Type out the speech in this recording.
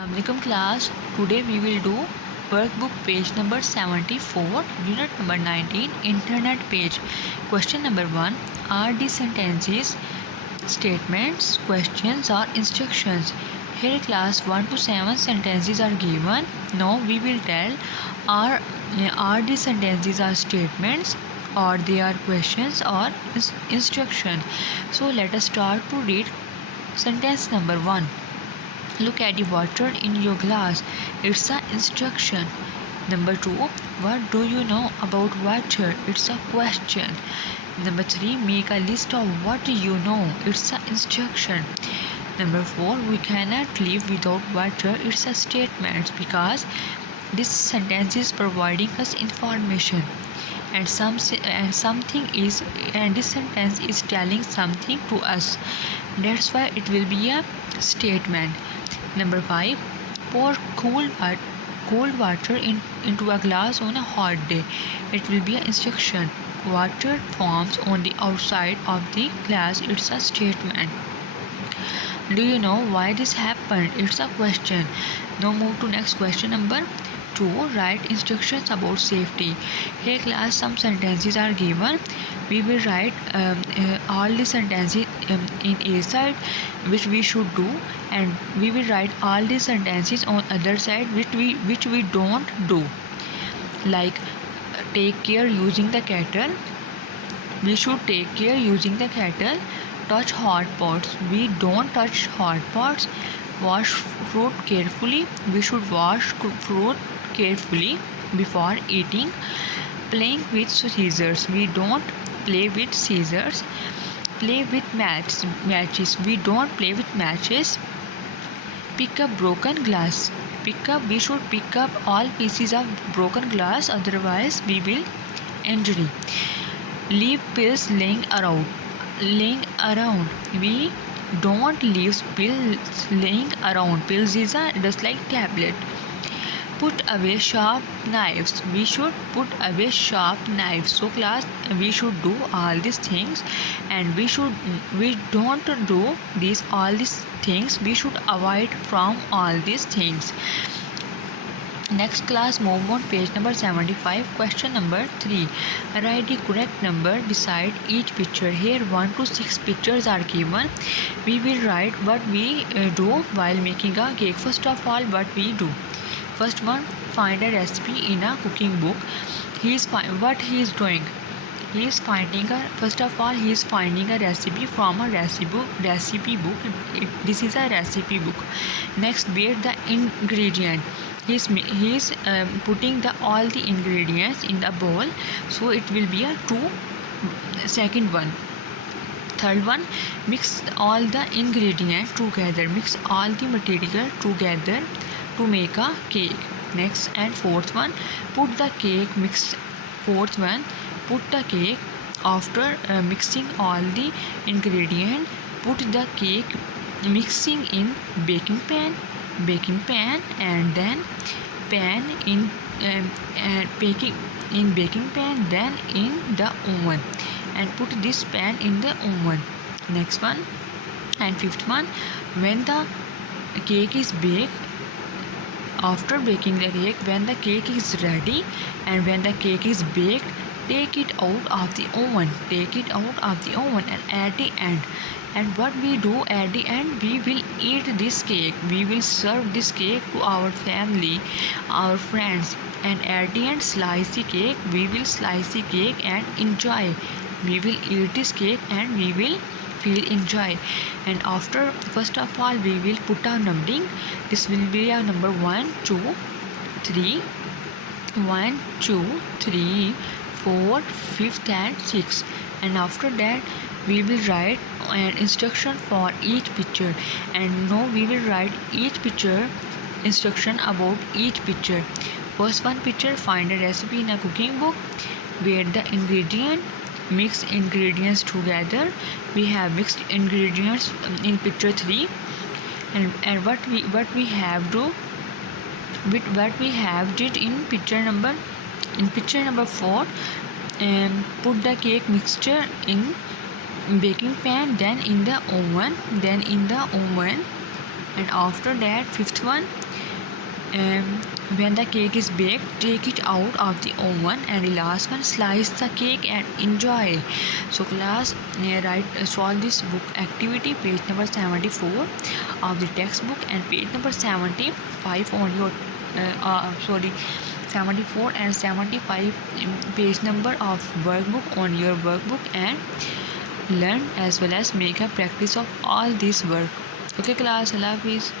Assalamualaikum class. Today we will do workbook page number 74, unit number 19, internet page. Question number 1. Are these sentences statements, questions or instructions? Here class 1 to 7 sentences are given. Now we will tell are these sentences are statements or they are questions or instruction. So let us start to read sentence number 1. Look at the water in your glass. It's an instruction. Number 2. What do you know about water? It's a question. Number 3. Make a list of what you know. It's an instruction. Number 4. We cannot live without water. It's a statement because this sentence is providing us information. And this sentence is telling something to us. That's why it will be a statement. Number 5. Pour cold water into a glass on a hot day. It will be an instruction. Water forms on the outside of the glass. It's a statement. Do you know why this happened? It's a question. Now move to next question number 2. Write instructions about safety. Here class some sentences are given. We will write all the sentences in A side which we should do, and we will write all the sentences on other side which we don't do. Like take care using the kettle. We should take care using the kettle. Touch hot pots. We don't touch hot pots. Wash fruit carefully. We should wash fruit carefully before eating. Playing with scissors. We don't play with scissors. Play with matches. We don't play with matches. Pick up broken glass. We should pick up all pieces of broken glass, otherwise we will injury. Leave pills laying around. We don't leave pills laying around. Pills is just like tablet. Put away sharp knives. We should put away sharp knives. So class, we should do all these things, and we don't do all these things. We should avoid from all these things. Next class, move on page number 75. Question number 3. Write the correct number beside each picture. Here 1 to 6 pictures are given. We will write what we do while making a cake. First of all, what we do. First one, find a recipe in a cooking book. What he is doing. First of all, he is finding a recipe from a recipe book. This is a recipe book. Next, weigh the ingredient. He is putting all the ingredients in the bowl. So it will be a 2. Second one. Third one, mix all the ingredients together. Mix all the material together to make a cake. Next and fourth one, put the cake after mixing all the ingredient. Put the cake mixing in baking pan, and then pan in baking pan, then in the oven, and put this pan in the oven. Next one and fifth one, when the cake is baked, after baking the cake, when the cake is ready and when the cake is baked, take it out of the oven. And at the end, and what we do at the end, we will eat this cake. We will serve this cake to our family, our friends, and at the end slice the cake. We will slice the cake and enjoy. We will eat this cake and we will feel enjoy. And after, first of all, we will put our numbering. This will be our number 1 2 3 1 2 3 4 5th and 6th. And after that, we will write an instruction for each picture. And now we will write each picture instruction about each picture. First one picture, find a recipe in a cooking book. Weigh the ingredient. Mix ingredients together. We have mixed ingredients in picture 3, and what we have did in picture number 4. Put the cake mixture in baking pan, then in the oven, And after that, fifth one, when the cake is baked, take it out of the oven, and the last one, slice the cake and enjoy. So class, solve this book activity, page number 74 of the textbook and page number 75 on your 74 and 75 page number of workbook on your workbook, and learn as well as make a practice of all this work. Okay class, Allah Hafiz.